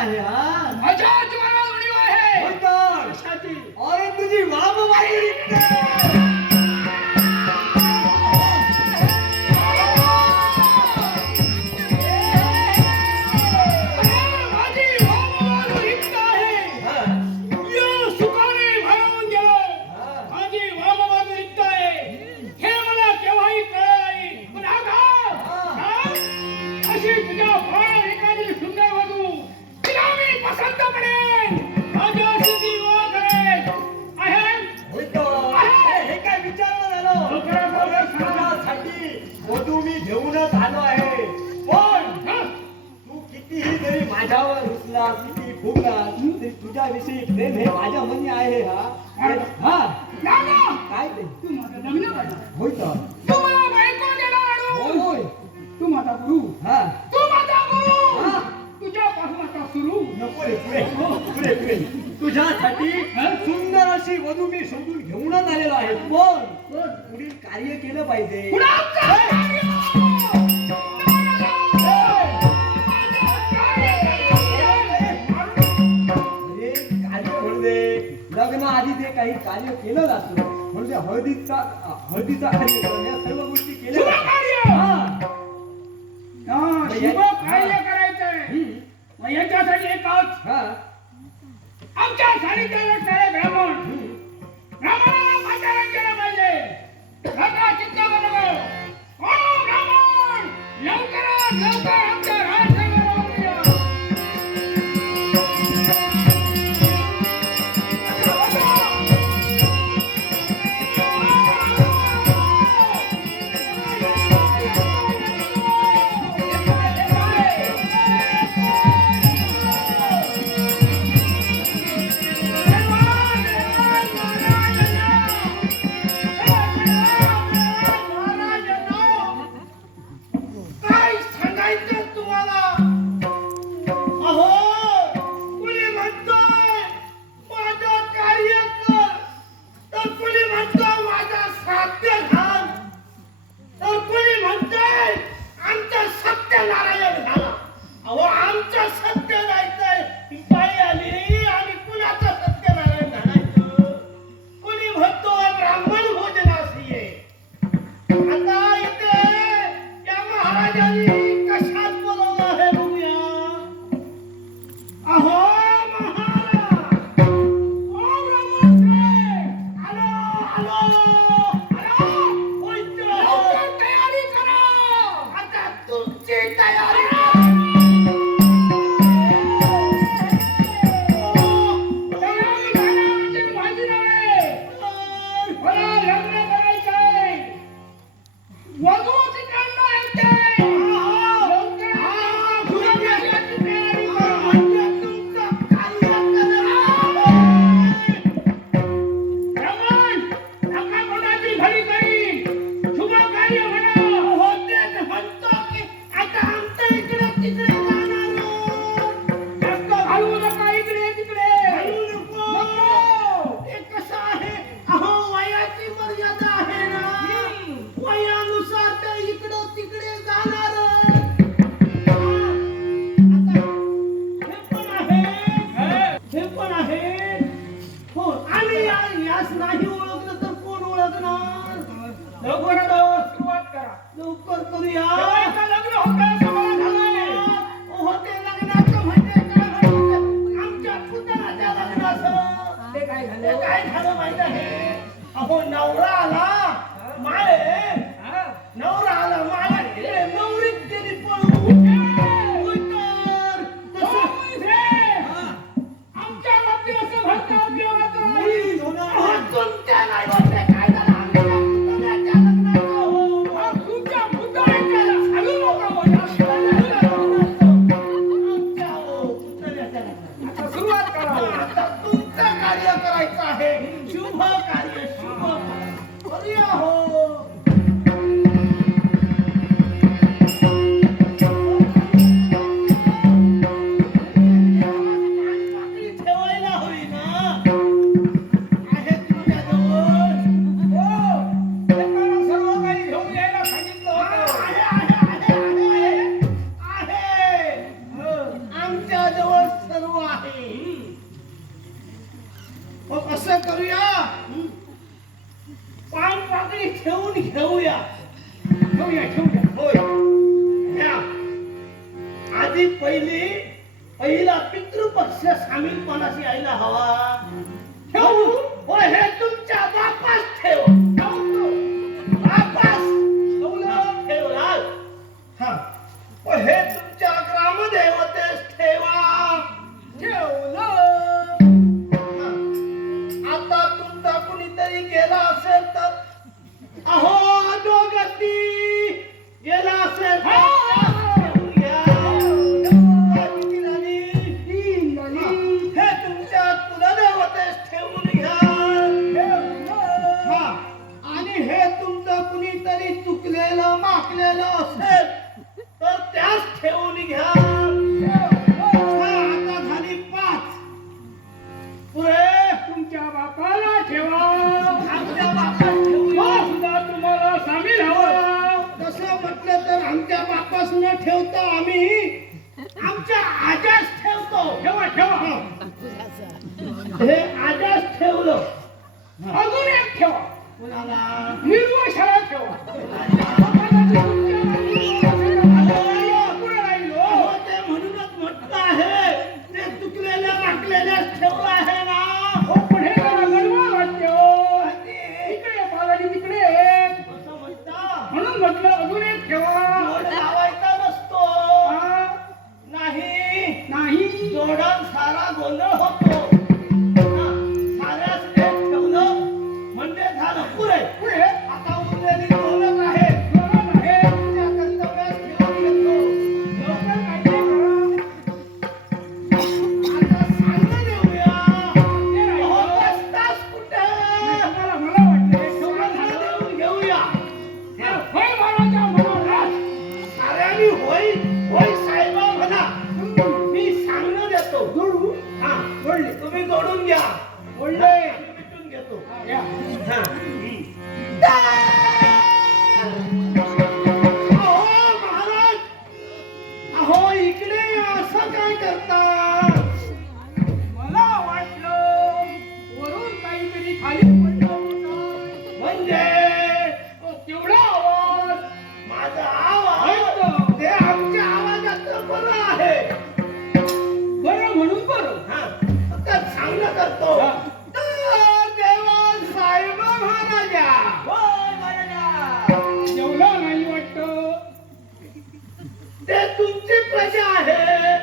आहे हा. माझ्या जीवाला उणीव आहे. होय तर. कशाची? अरे तुझी वामवादी रीत. वधू मी घेऊनच आलो आहे. पण तू कितीही जरी माझ्यावर रुसला किती फुगला तरी तुझ्याविषयी प्रेम हे माझ्या मनी आहे हा. हा काय ते तू माझं लग्न करणार. होय तर. तू मला बायको देणार. होय होय. तू माझा गुरु. हा तू माझा गुरु. हा. तुझ्यापासून आता सुरू. नको रे पुढे पुढे पुढे. तुझ्यासाठी सुंदर अशी वधू मी शोधून घेऊनच आलेलो आहे. पण पुढील कार्य केलं पाहिजे. अरे कार्य म्हणजे लग्न आधी ते काही कार्य केलं जातं म्हणजे हळदीचा कार्य या सर्व गोष्टी केल्या जातात. शुभ कार्य करायचंय. मग याच्यासाठी एकच हा आमच्या सानिध्याला सारे ब्राह्मण ब्राह्मणाला पाचारण केलं पाहिजे. राजा चित्त बनव. ओ ब्राह्मण लवकरात लवकर आमच्या राजसभेवर या. काय सांगायचं तुम्हाला? अहो कुणी म्हणतोय माझं कार्य कर तर कुणी म्हणतोय माझं साध्य घाल तर कुणी म्हणतोय आमचं सत्यनारायण झाला. अहो आमचं सत्य जायचंय बाई आली आणि कुणाचं सत्यनारायण घालायचं. कुणी म्हणतोय ब्राह्मण भोजनास ये. आता इथे या महाराजांनी कशात बोलवलं आहे बघूया. अहो महाराज. ओ ब्राह्मण साहेब. आलो होय तर. लवकर तयारी करा. आता तुमची तयारी नाही ओळखलं तर कोण ओळखणार. लवकर सुरुवात करा. लवकर करूया. लग्न होते लग्नाचं म्हणजे काय आमच्या पुतणाच्या लग्नाचं ते काय झालं माहित आहे. अहो नवरा आला माळे नवरा आला माळे नवरीत गेली पळून. आमच्या बाबतीत असं घडतं देवाचं तुमच्या नाही होते काय झालं आमच्या पुतण्याच्या लग्नाचं. तुमच्या पुतण्याच्या घालू नका आता सुरुवात करा. आता तुमचं कार्य करायचं आहे. शुभ कार्य शुभ करूया हो. पहिला पितृपक्ष सामीलपणाशी यायला हवा. ठेवू हो हे तुमच्या बापास ठेव. बापास ठेवला. हा हो हे तुमच्या ग्रामदेवतेस ठेवा. ठेवलं. हा. आता तुमचा कुणीतरी गेला असेल तर अहो अधोगती गेला असेल तर ठेवून घ्या. किती झाली? हे तुमच्या कुलदेवतेस ठेवून घ्या. हा. आणि हे तुमचं कुणीतरी चुकलेलं माकलेलं असेल तर त्यास ठेवून घ्या. हा, आता झाली 5. पुढे तुमच्या बापाला ठेवा. आमच्या बापास ठेवूया. सुद्धा तुम्हाला सामील हवं. तसं म्हटलं तर आमच्या बापास न ठेवता आम्ही आमच्या आजास ठेवतो. ठेवा ठेवा. हे आजास ठेवलं. अजून एक ठेवा. कुणाला? निर्वशाळा ठेवा. अहो, ते म्हणूनच म्हटलं आहे ते चुकलेल्या वाकलेल्या ठेवलं आहे ना. पण हे जरा गडबड वाटते हो. आणि इकडे पालाडी तिकडे. असं म्हणता म्हणून म्हटलं अजून एक ठेवा. जोड लावायचा नसतो. हा, नाही नाही. जोडान सारा गोंधळ होतो. हा, साऱ्यास एक ठेवलं म्हणजे झालं. पुरे पुढे आता उरलेली 2च आहेत. दोन आहे. तुमच्या कर्तव्यास ठेवून घेतो. लवकर काढले करा. आता सांगून देऊया. अहो, बसतास कुठे? तुम्हाला मला वाटलं सगळं देऊन घेऊया. होय महाराजा महाराज. साऱ्यांनी होय होय साहेबा म्हणा. मी सांगणं देतो. जोडू. हा जोडले. तुम्ही जोडून घ्या. जोडले. आम्ही मिटून घेतो. या. हा. अहो महाराज, अहो इकडे असं काय करता? मला वाटलं वरून काहीतरी खाली पडलं होतं. म्हणजे तेवढा आवाज माझा आवाज ऐकतो. ते आमच्या आवाजाचं बरं आहे. बरं म्हणून बरं. हा तर सांगणं करतो. हा. तर देवा साहेब महाराजा. होय महाराजा. जेवला नाही वाटतं. ते तुमची प्रजा आहे.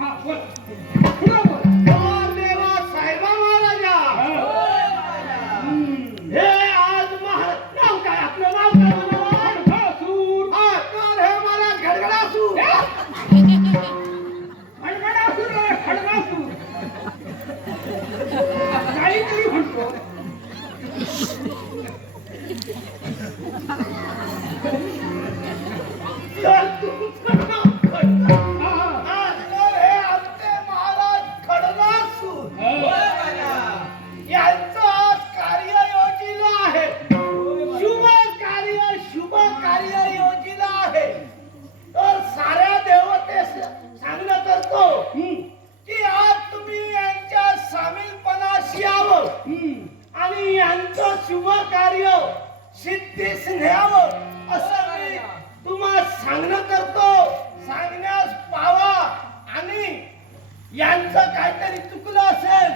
हा बोल. पुढं बोल. तर देवा साहेब महाराजा. हे आज नाव काय आपलं नाव काय म्हणावं? खडगासूर. हा तर हे मला गडगडासूर. खडगासूर आहे, खडगासूर. काहीतरी म्हणतो. तर तुमचं नाव खडगा. हा, हा, तर हे आमचे महाराज खडगासूर. यांचं आज कार्य योजिला आहे. शुभ कार्य योजिला आहे. तर साऱ्या देवतेस सांगणं करतो की आज तुम्ही यांच्या सामीलपणाशी यावं आणि यांचं शुभ कार्य सिद्धीस न्यावं असं मी तुम्हाला सांगणं करतो. सांगण्यास पावा आणि यांचं काहीतरी चुकलं असेल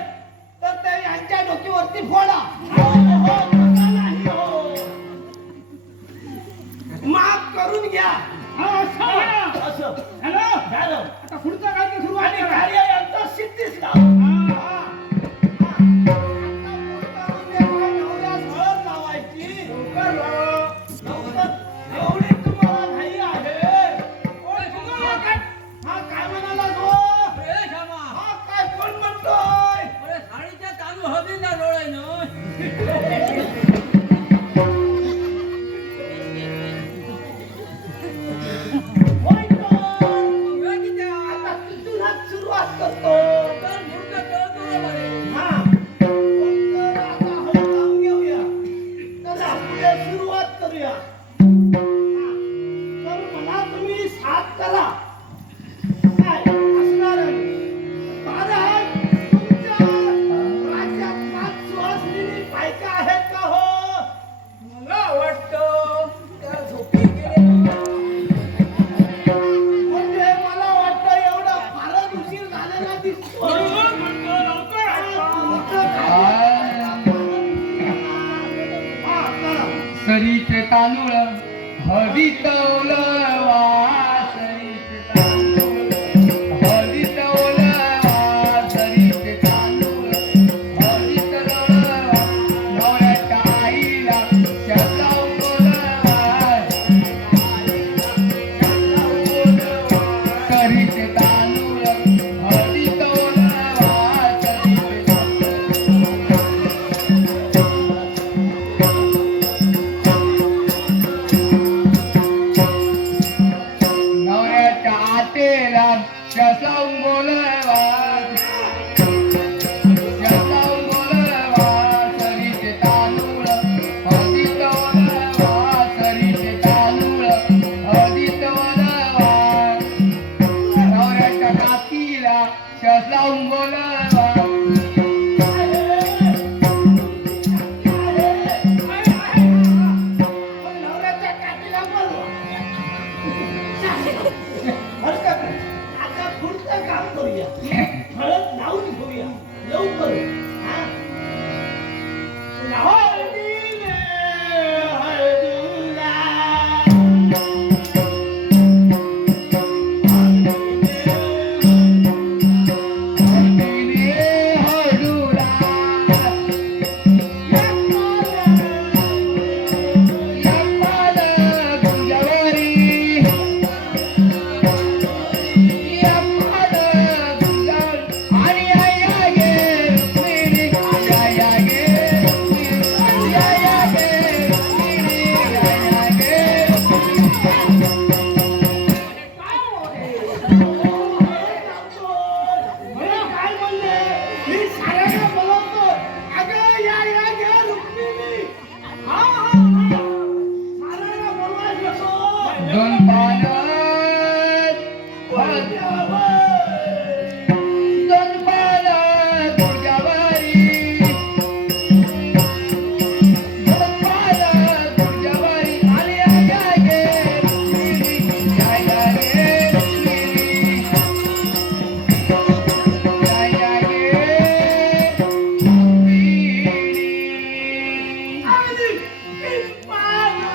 तर ते यांच्या डोक्यावरती फोडा. हो, हो, नका नाही हो. माफ करून घ्या. हा, असं म्हणा. असं झालं? झालं. आता पुढचं काय ते सुरुवात आणि करा. कार्य यांचं सिद्धीस लाव. हा. हा. हा. आता पुढचं म्हणजे नवऱ्यास हळद लावायची. लवकर लाव. लवकर. एवढी तुम्हाला घाई आहे. ओय, तुम्हाला काय? हा काय म्हणाला तो? हा काय कोण म्हणतोय? होय तर. आता तिथूनच सुरुवात करतो. गेला शसम बोलवा शसम बोलवा सरीचे तांदूळ हळदीत वळवा सरीचे तांदूळ हळदीत वळवा नवऱ्याच्या नातीला शसम बोलवा नवऱ्याच्या काठीला बोलवा. हरकत नाही. आता पुढचं काम करूया. हळद लावून घेऊया लवकर. हा? हळदीले हळदूला. हळदीले हळदूला यप्पाल गुंजवारी यप्पाल गुंजवारी आणि आया गे रुक्मिणी आया गे रुक्मिणी आया गे रुक्मिणी आया गे मला काय म्हणले? मी साऱ्यांना बोलवतो. अगं या या घ्या रुक्मिणी. हा, हा, हा. साऱ्यांना बोलवायला येतो. दोन पानं दोन पानं गुंजवारी दोन पानं गुंजवारी आणि आया गे रुक्मिणी आया गे रुक्मिणी आया गे रुक्मिणी आणि पिंपाला.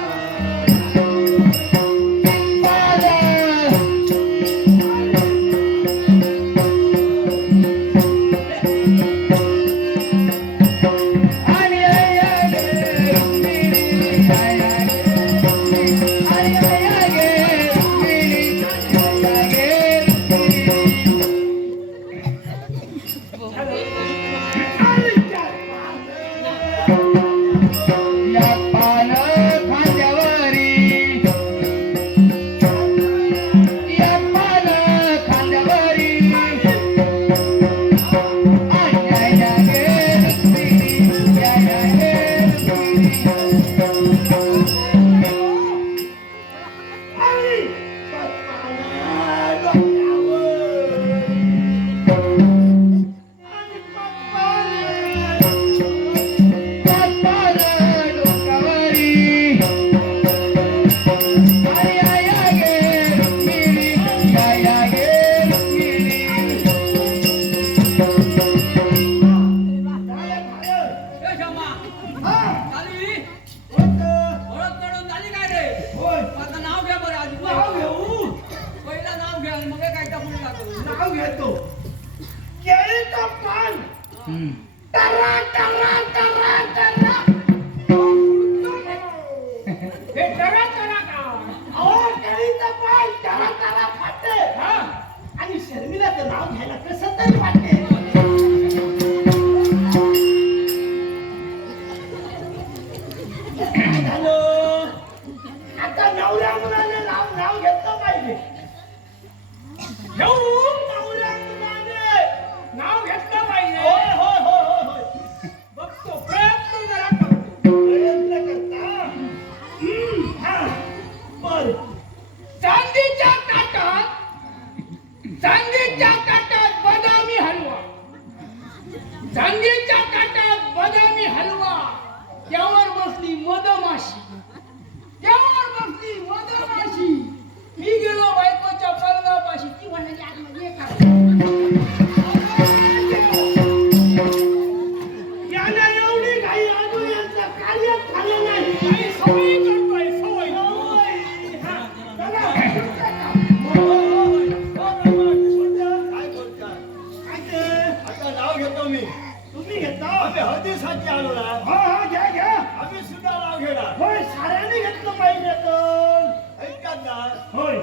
आणि चार पानं. आणि पप्पाला डोक्यावर. आणि ए श्यामा, झाली? ओळख करून झाली काय रे? आता नाव घ्या बरं आधी. नाव घेऊ. पहिलं नाव घ्या मग काय त्या पुढला करू. नाव घेतो. केळीचं पान. टर्रा, टर्रा, टर्रा, टर्रा. हे टरा टरा का? अहो, केळीचं पान टर्रा, टर्रा फाटते. आणि शर्मिलाचं नाव घ्यायला कसं तरी वाटते. काय झालं? आता नवऱ्या मुलाने नाव घेतलं पाहिजे. नवऱ्या मुलाने नाव घेतलं पाहिजे. होय होय होय होय होय. बघतो प्रयत्न जरा करतो. प्रयत्न करता. हा. बर. चांदीच्या ताटात बदामी हलवा. चांदीच्या ताटात बदामी हलवा. त्यावर बसली मधमाशी. त्यावर बसली मधमाशी. मी गेलो बायकोच्या पलंगापाशी. ती म्हणाली आतमध्ये ये का? याला एवढी घाई अजून यांचं कार्य झालं नाही. काही सवयी करतोय सवयी. हा. चला. काय बोलता? काय ते? आता नाव घेतो मी. तुम्ही घेता? आम्ही हळदीसाठी आलो ना. हा हा घ्या घ्या. आम्ही सुद्धा नाव घेणार. होय साऱ्याने घेतलं पाहिजे तर. ऐकतात ना? होय.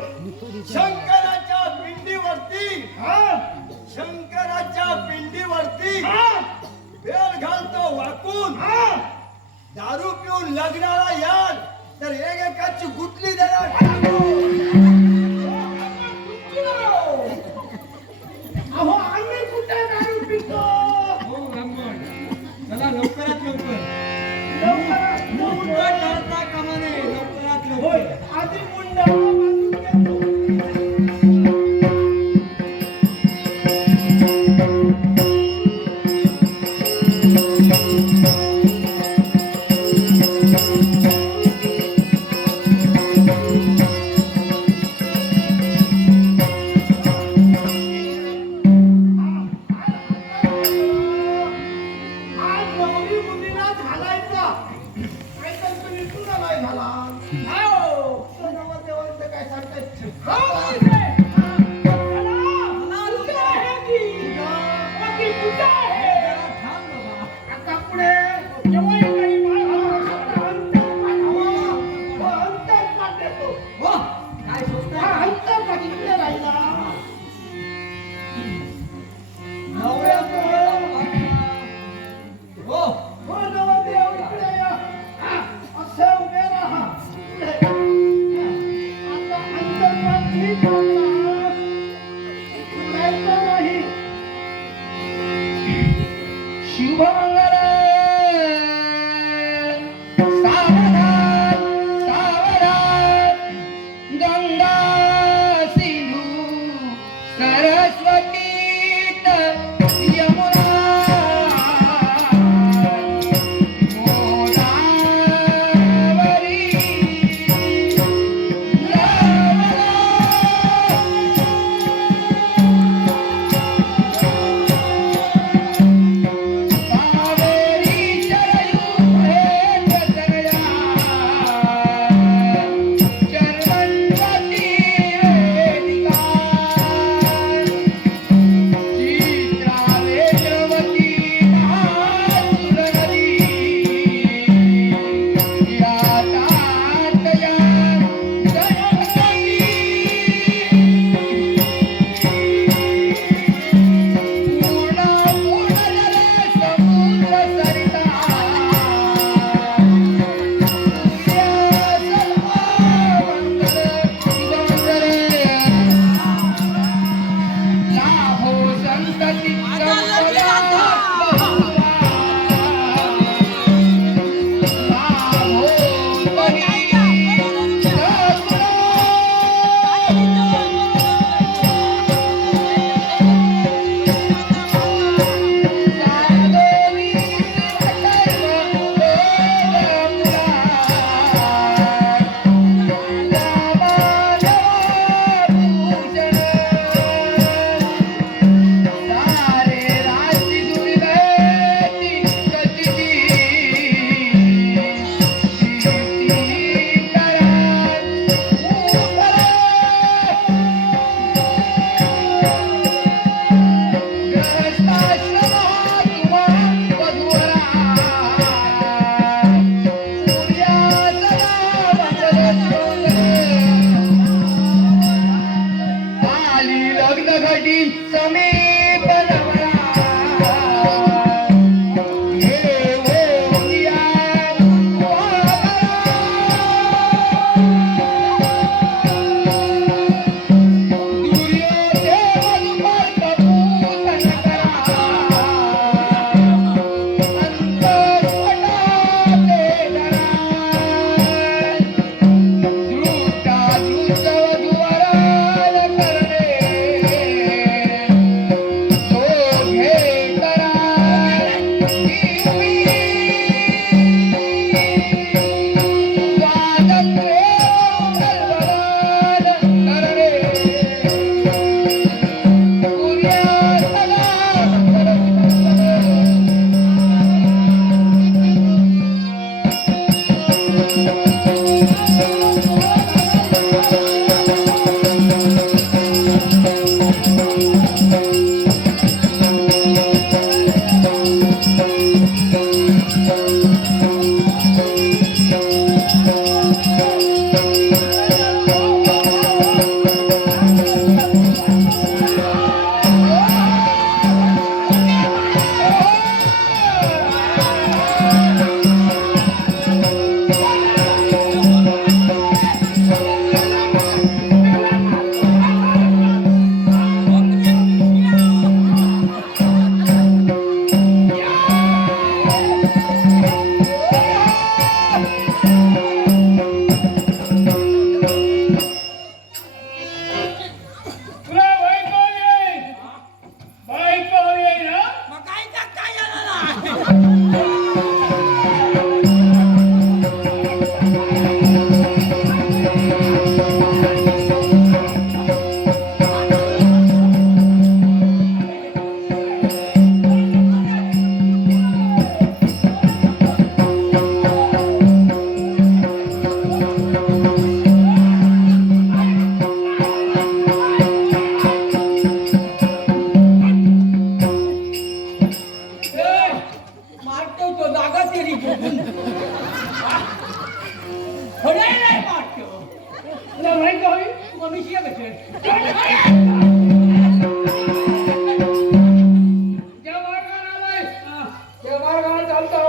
शंकराच्या पिंडीवरती हा. शंकराच्या पिंडीवरती हा. वेळ घालतो वाकून. हा. दारू पिऊन लग्नाला याल तर एकेकाची गुटली देणार. थांब बाबा. आता पुढे केव्हाही काही माळ घालू शकता. अंतरपाठ देतो. हो, काय सोचताय? हा अंतरपाठ इकडे राहिला. नवऱ्याचं हो, हो नवरदेव इकडे या. हा, असे उभे राहा. पुढे. आता अंतरपाठ नीट होता. सुटायचं नाही. शुभमंगल सावधान सावधान गंगा सिंधू सरस्वती यमुना गोदावरी कावेरी चरयू महेंद्रतनया चरणन्वती वेदिका चित्रावेत्रवती महासुरनदी यातातया जनगती पूर्ण पूर्णजल समुद्र सरिता लाभो संतति संपदा बहुला लाभो सारे राशि दुर्गति कटिति आली लग्न घटी समीप नवरा हे ओलिया दुर्योधन मर्दपूतन करा अंतस्फटाते धरा धृता धृतवधूवरान करणे ये कशे ज्या मार्गाने आलाय त्या मार्गाने चालतो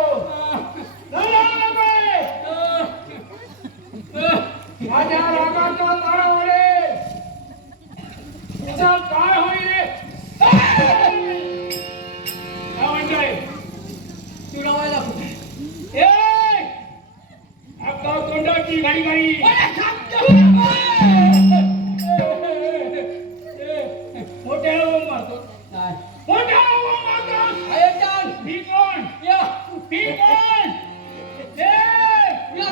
माझ्या रागाचा तारा वाढे तुझा काय होईल रे काय म्हणतोय तू लावायला कुठे ए अक्का तोंडाची गाडी गाडी मोठ्या मारतो मोठ्या मारतो आहे चाल ही कोण या ही कोण ए या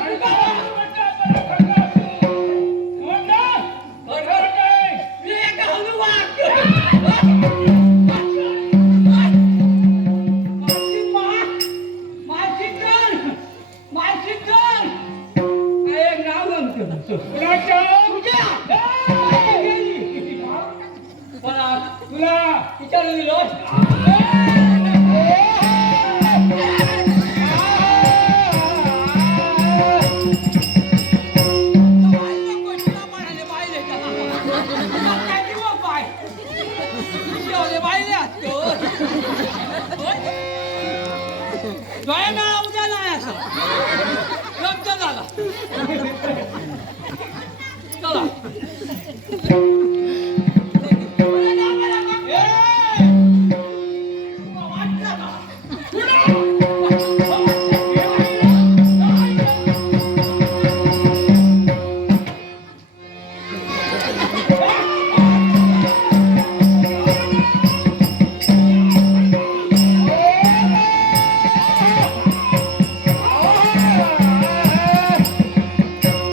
तुला विचारून दिलो उद्या नाही असं झाला